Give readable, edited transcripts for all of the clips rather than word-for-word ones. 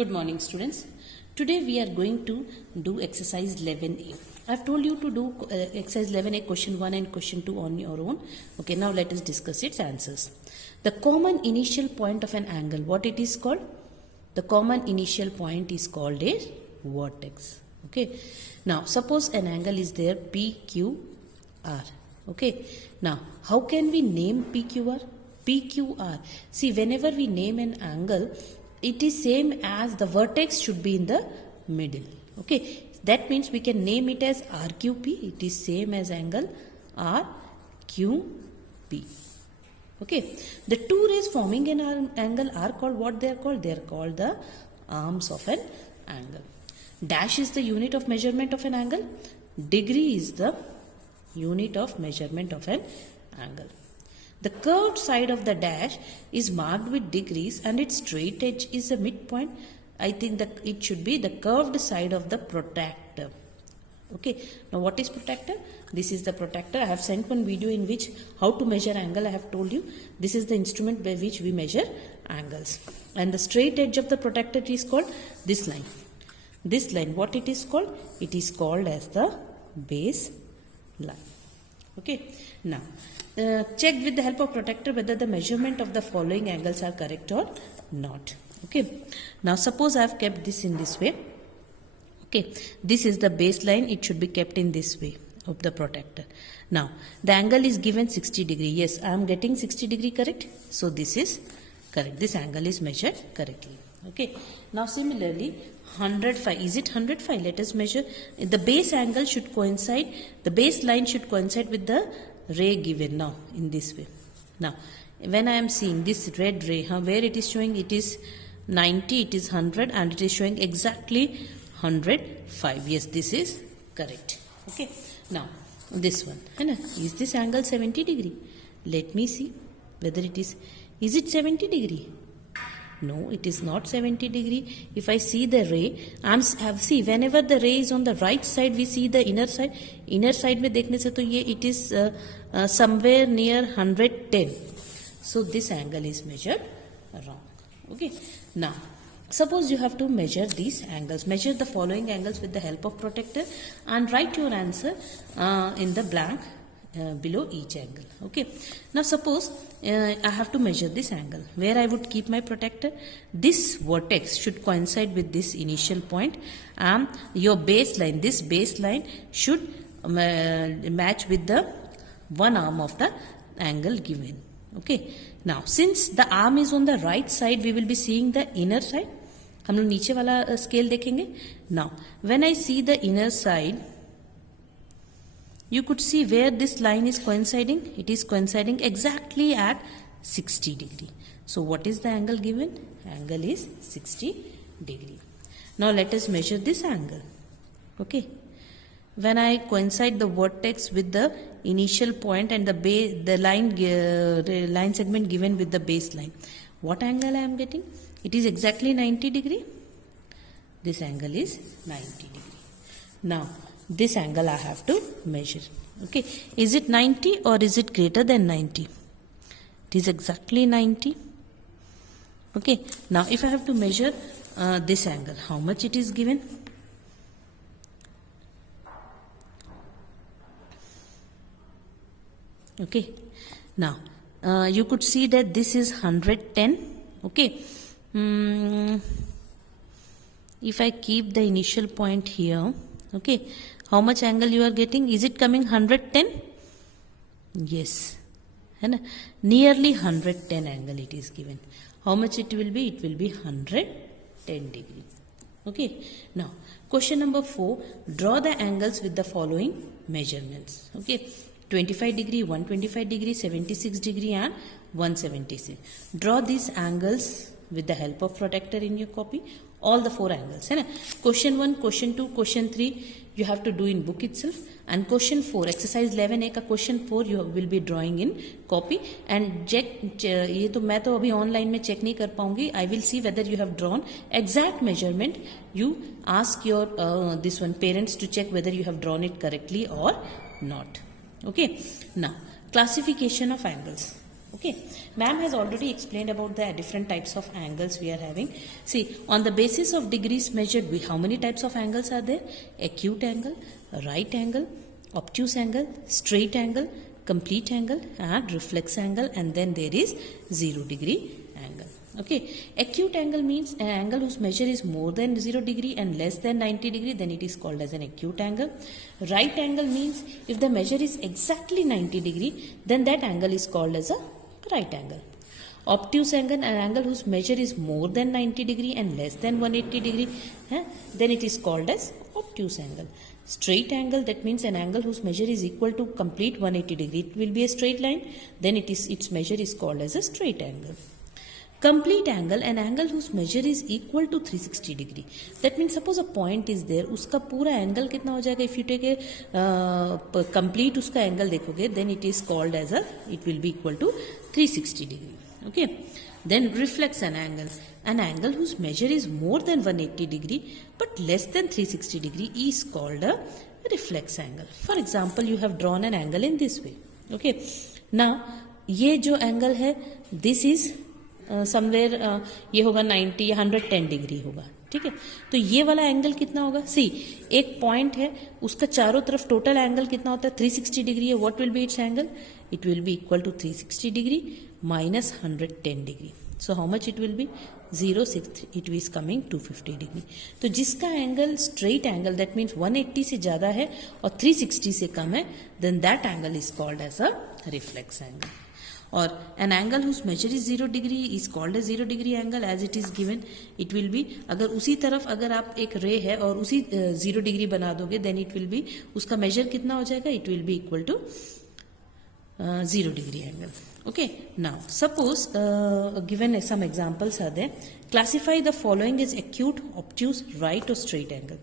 Good morning, students. Today we are going to do exercise 11a. I've told you to do exercise 11a question 1 and question 2 on your own. Okay, now let us discuss its answers. The common initial point of an angle, what it is called? The common initial point is called a vertex. Okay, now suppose an angle is there PQR. Okay, now how can we name PQR? PQR. See, whenever we name an angle, it is same as the vertex should be in the middle. Okay, that means we can name it as RQP. It is same as angle RQP. Okay, the two rays forming an angle are called what they are called? They are called the arms of an angle. Dash is the unit of measurement of an angle. Degree is the unit of measurement of an angle. The curved side of the dash is marked with degrees and its straight edge is a midpoint. I think that it should be the curved side of the protractor. Okay, now what is protractor? This is the protractor. I have sent one video in which how to measure angle. I have told you this is the instrument by which we measure angles. And the straight edge of the protractor is called this line. This line, what it is called? It is called as the base line. Okay, now check with the help of protractor whether the measurement of the following angles are correct or not. Okay, now suppose I have kept this in this way. Okay, this is the baseline. It should be kept in this way of the protractor. Now the angle is given 60 degree. Yes, I am getting 60 degree correct. So this is correct. This angle is measured correctly. Okay, now similarly 105. Is it 105? Let us measure. The base angle should coincide. The baseline should coincide with the ray given now in this way. Now when I am seeing this red ray, where it is showing it is 90, it is 100 and it is showing exactly 105. Yes, this is correct. Okay, now this one, is this angle 70 degree? Let me see whether it is it 70 degree? No, it is not 70 degree. If I see the ray, see whenever the ray is on the right side, we see the inner side. Inner side में देखने से तो ये it is somewhere near 110. So this angle is measured wrong. Okay. Now suppose you have to measure these angles. Measure the following angles with the help of protractor and write your answer in the blank below each angle. Okay, now suppose I have to measure this angle. Where I would keep my protractor? This vertex should coincide with this initial point and your baseline, this baseline should match with the one arm of the angle given. Okay, now since the arm is on the right side, we will be seeing the inner side. हम लोग नीचे वाला scale देखेंगे. Now when I see the inner side, you could see where this line is coinciding. It is coinciding exactly at 60 degree. So what is the angle given? Angle is 60 degree. Now let us measure this angle. Okay. When I coincide the vertex with the initial point and the line segment given with the baseline, what angle I am getting? It is exactly 90 degree. This angle is 90 degree. Now this angle I have to measure. Okay, is it 90 or is it greater than 90? It is exactly 90. Okay, now if I have to measure this angle, how much it is given? Okay, now you could see that this is 110. Okay, if I keep the initial point here, okay, how much angle you are getting? Is it coming 110? Yes, nearly 110 angle it is given. How much it will be? It will be 110 degree. Okay, now question number 4, draw the angles with the following measurements. Okay, 25 degree, 125 degree, 76 degree and 176. Draw these angles with the help of protractor in your copy. All the 4 angles. Question 1, question 2, question 3 you have to do in book itself, and question 4 exercise 11A का question 4 you will be drawing in copy and check. ये तो मैं तो अभी online में check नहीं कर पाऊंगी. I will see whether you have drawn exact measurement. You ask your this one parents to check whether you have drawn it correctly or not. Okay, now classification of angles. Okay, ma'am has already explained about the different types of angles we are having. See, on the basis of degrees measured, how many types of angles are there? Acute angle, right angle, obtuse angle, straight angle, complete angle and reflex angle, and then there is 0 degree angle. Okay, acute angle means an angle whose measure is more than 0 degree and less than 90 degree, then it is called as an acute angle. Right angle means if the measure is exactly 90 degree, then that angle is called as a right angle. Obtuse angle, an angle whose measure is more than 90 degree and less than 180 degree, then it is called as obtuse angle. Straight angle, that means an angle whose measure is equal to complete 180 degree. It will be a straight line, then its measure is called as a straight angle. Complete angle, an angle whose measure is equal to 360 degree. That means suppose a point is there, उसका पूरा angle कितना हो जाएगा? If you take a complete उसका angle देखोगे, then it is called as it will be equal to 360 degree. Okay. Then reflex an angle whose measure is more than 180 degree but less than 360 degree is called a reflex angle. For example, you have drawn an angle in this way. Okay. Now, ये जो angle है, this is somewhere ये होगा 90 या 110 degree होगा. ठीक है, तो ये वाला एंगल कितना होगा? सी, एक पॉइंट है, उसका चारों तरफ टोटल एंगल कितना होता है? 360 डिग्री है. What will be its angle? It will be equal to 360 degree minus 110 degree. So how much it will be? 0.6, it is coming 250 degree. तो जिसका angle straight angle, that means 180 से ज्यादा है और 360 से कम है, then that angle is called as a reflex angle. Or an angle whose measure is 0 degree is called a 0 degree angle as it is given. It will be, अगर उसी तरफ अगर आप एक रे है और उसी 0 डिग्री बना दोगे, then it will be, उसका measure कितना हो जाएगा? It will be equal to 0 degree angle. Okay, now suppose given some examples are there. Classify the following as acute, obtuse, right or straight angle.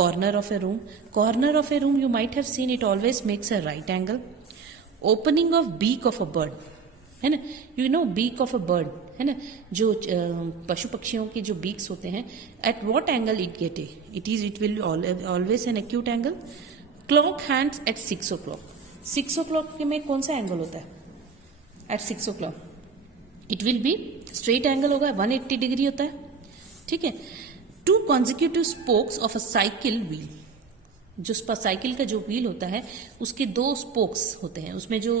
Corner of a room. Corner of a room you might have seen, it always makes a right angle. Opening of beak of a bird, है ना, you know beak of a bird, है ना, जो पशु पक्षियों के जो beaks होते हैं, at what angle it will always an acute angle. Clock hands eight 6 o'clock. 6 o'clock में कौन सा एंगल होता है? At 6 o'clock it will be straight angle होगा, 180 डिग्री होता है. ठीक है. 2 consecutive spokes of a cycle wheel. जो साइकिल का जो व्हील होता है उसके 2 स्पोक्स होते हैं, उसमें जो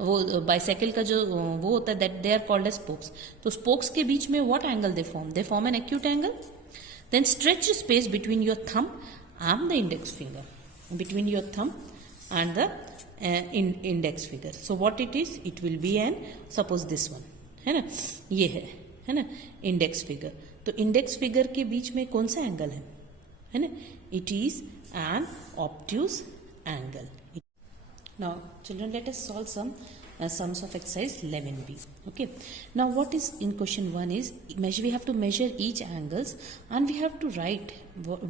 वो बाइसाइकिल का जो वो होता है, that they are called as spokes. तो स्पोक्स के बीच में what angle they form an acute angle. Then stretch space between your thumb and the index finger, between your thumb and the index finger. So what it is? It will be an, suppose this one, है ना, ये है ना, index finger. तो index finger के बीच में कौन सा एंगल है ना? It is an obtuse angle. Now children, let us solve some sums of exercise 11b. Okay, now what is in question 1 is we have to measure each angles and we have to write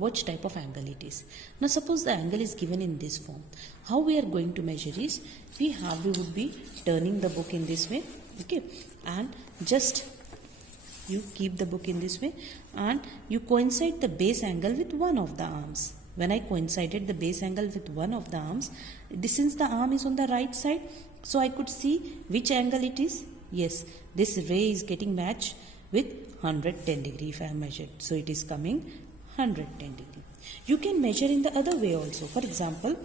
which type of angle it is. Now suppose the angle is given in this form. How we are going to measure is we would be turning the book in this way. Okay, and just you keep the book in this way and you coincide the base angle with one of the arms. When I coincided the base angle with one of the arms, since the arm is on the right side, so I could see which angle it is. Yes, this ray is getting matched with 110 degree if I have measured. So it is coming 110 degree. You can measure in the other way also. For example,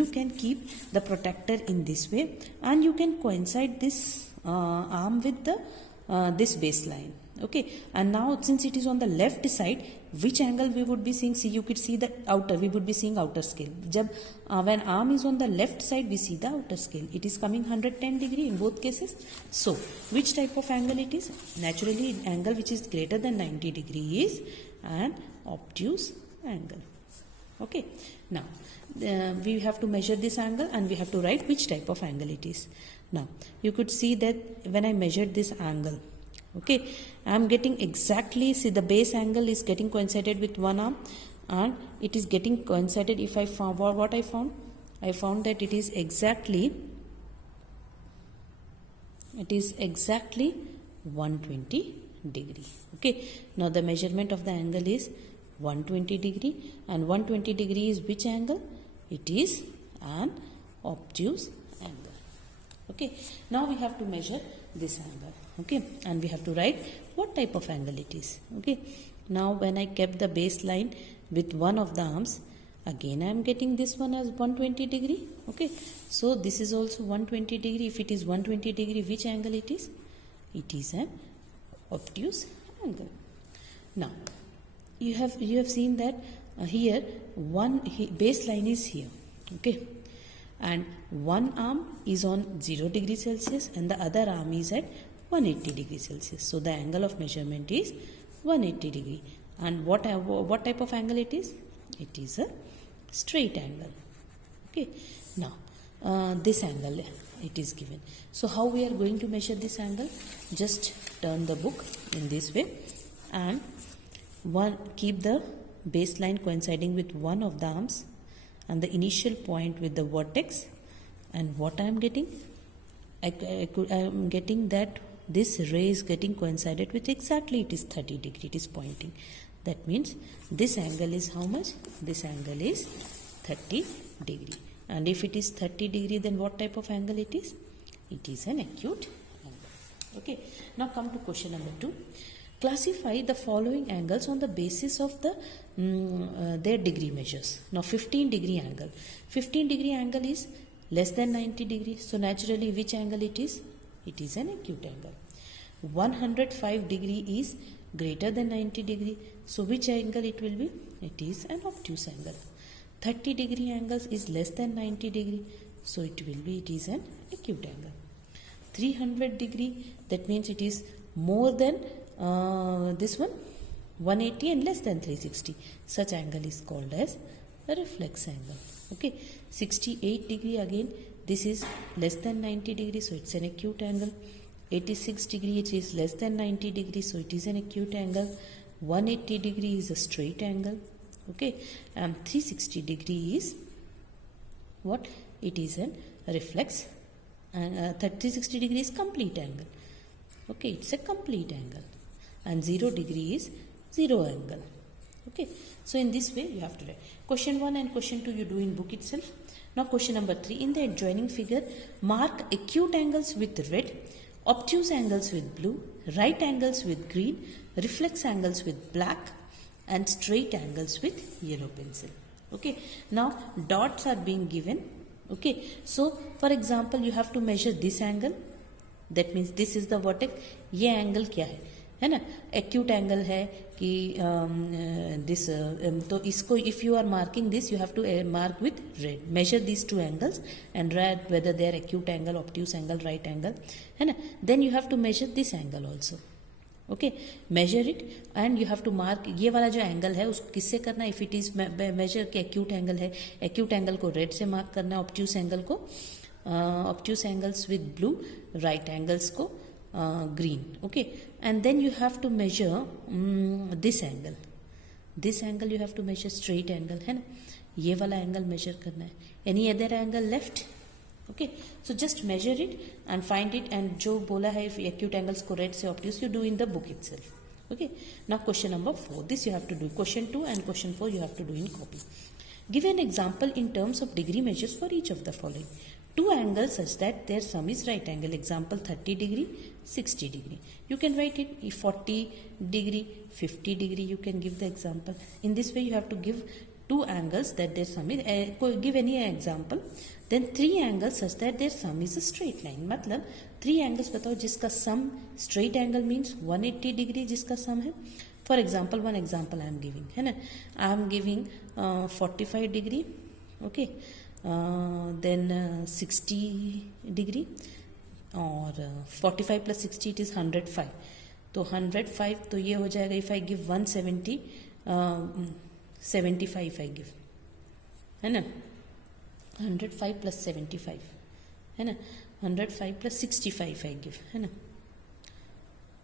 you can keep the protector in this way and you can coincide this arm with the this baseline. Okay, and now since it is on the left side, which angle we would be seeing? See, you could see the outer, we would be seeing outer scale. Jab when arm is on the left side, we see the outer scale. It is coming 110 degree in both cases. So which type of angle it is? Naturally, angle which is greater than 90 degree is an obtuse angle. Okay, now we have to measure this angle and we have to write which type of angle it is. Now you could see that when I measured this angle, okay, I am getting exactly, see the base angle is getting coincided with one arm and it is getting coincided. If I found what I found that it is exactly 120 degree. Okay, now the measurement of the angle is 120 degree and 120 degree is which angle? It is an obtuse angle. Okay, now we have to measure this angle. Okay, and we have to write what type of angle it is. Okay, now when I kept the baseline with one of the arms, again I am getting this one as 120 degree. Okay, so this is also 120 degree. If it is 120 degree, which angle it is? It is an obtuse angle. Now you have seen that here one baseline is here. Okay, and one arm is on 0 degree Celsius and the other arm is at 180 degree Celsius. So the angle of measurement is 180 degree. And what type of angle it is? It is a straight angle. Okay, now this angle it is given. So how we are going to measure this angle? Just turn the book in this way and keep the baseline coinciding with one of the arms and the initial point with the vertex. And what I am getting? I am getting that this ray is getting coincided with exactly it is 30 degree. It is pointing. That means this angle is how much? This angle is 30 degree. And if it is 30 degree, then what type of angle it is? It is an acute angle. Okay. Now come to question number 2. Classify the following angles on the basis of the their degree measures. Now 15 degree angle. 15 degree angle is less than 90 degree. So naturally which angle it is? It is an acute angle. 105 degree is greater than 90 degree. So which angle it will be? It is an obtuse angle. 30 degree angles is less than 90 degree. So it is an acute angle. 300 degree, that means it is more than this one, 180 and less than 360. Such angle is called as a reflex angle. Okay, 68 degree, again this is less than 90 degree, so it's an acute angle. 86 degree, it is less than 90 degree, so it is an acute angle. 180 degree is a straight angle. Okay, and 360 degree is what? It is a reflex, and 360 degree is complete angle. Okay, it's a complete angle. And 0 degree is zero angle. Okay, so in this way you have to write. Question 1 and question 2 you do in book itself. Now question number 3. In the adjoining figure, mark acute angles with red, obtuse angles with blue, right angles with green, reflex angles with black, and straight angles with yellow pencil. Okay, now dots are being given. Okay, so for example you have to measure this angle. That means this is the vertex. ये angle क्या है ना? Acute angle है कि this तो इसको if you are marking this you have to mark with red. Measure these two angles and write whether they are acute angle, obtuse angle, right angle है ना? Then you have to measure this angle also. Okay, measure it and you have to mark. ये वाला जो angle है उसको किससे करना है? इफ इट इज मेजर के एक्यूट एंगल है, एक्यूट एंगल को रेड से मार्क करना है, ऑब्ट्यूस एंगल को obtuse angles with blue, right angles को green. Okay, and then you have to measure this angle. This angle you have to measure straight angle है ना? ये वाला एंगल मेजर करना है. Any other angle left? Okay, so just measure it and find it, and जो बोला है if acute angles को red से obtuse you do in the book itself. Okay, now question number 4. This you have to do. Question 2 and question 4 you have to do in copy. Give an example in terms of degree measures for each of the following. Two angles such that their sum is right angle. Example 30 degree, 60 degree. You can write it. If 40 degree, 50 degree, you can give the example. In this way, you have to give two angles that their sum is. Give any example. Then three angles such that their sum is a straight line. मतलब three angles बताओ जिसका sum straight angle means 180 degree जिसका sum है. For example, one example I am giving है ना? I am giving 45 degree. Okay. Then 60 degree और 45 plus 60 it is 105. तो 105 तो ये हो जाएगा if I give 170 75 I give है ना? 105 plus 75 है ना? 105 plus 65 I give है ना?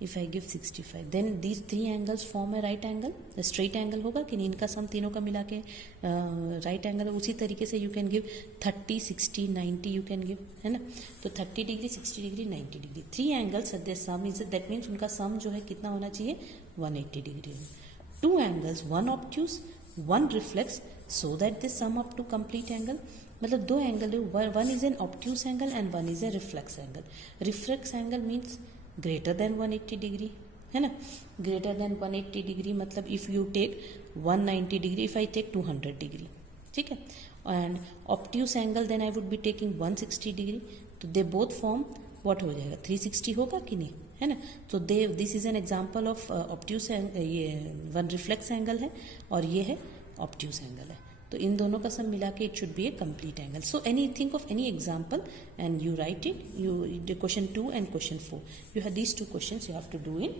If I give 65, then these three angles form a right angle. A straight angle होगा कि नहीं? इनका सम तीनों का मिला के right angle है. उसी तरीके से you can give 30, 60, 90 you can give है ना? तो 30 degree, 60 degree, 90 degree. Three angles at their sum is that means उनका sum जो है कितना होना चाहिए? 180 degree. Two angles, one obtuse, one reflex, so that they sum up to complete angle. मतलब दो एंगल है, one is an obtuse angle and one is a reflex angle. Reflex angle means greater than 180 degree, है ना. Greater than 180 degree मतलब if you take 190 degree, if I take 200 degree, ठीक है. And obtuse angle then I would be taking 160 degree. तो they both form what हो जाएगा, 360 होगा कि नहीं, है ना. तो दे this is an example of obtuse, ये वन रिफ्लेक्स एंगल है और ये है ऑब्ट्यूस एंगल है. तो इन दोनों का सम मिला के it should be A complete angle. So any think of any example and you right it. You question 2 and question 4, you have these two questions you have to do in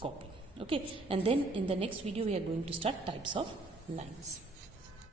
copy. Okay, and then in the next video we are going to start types of lines.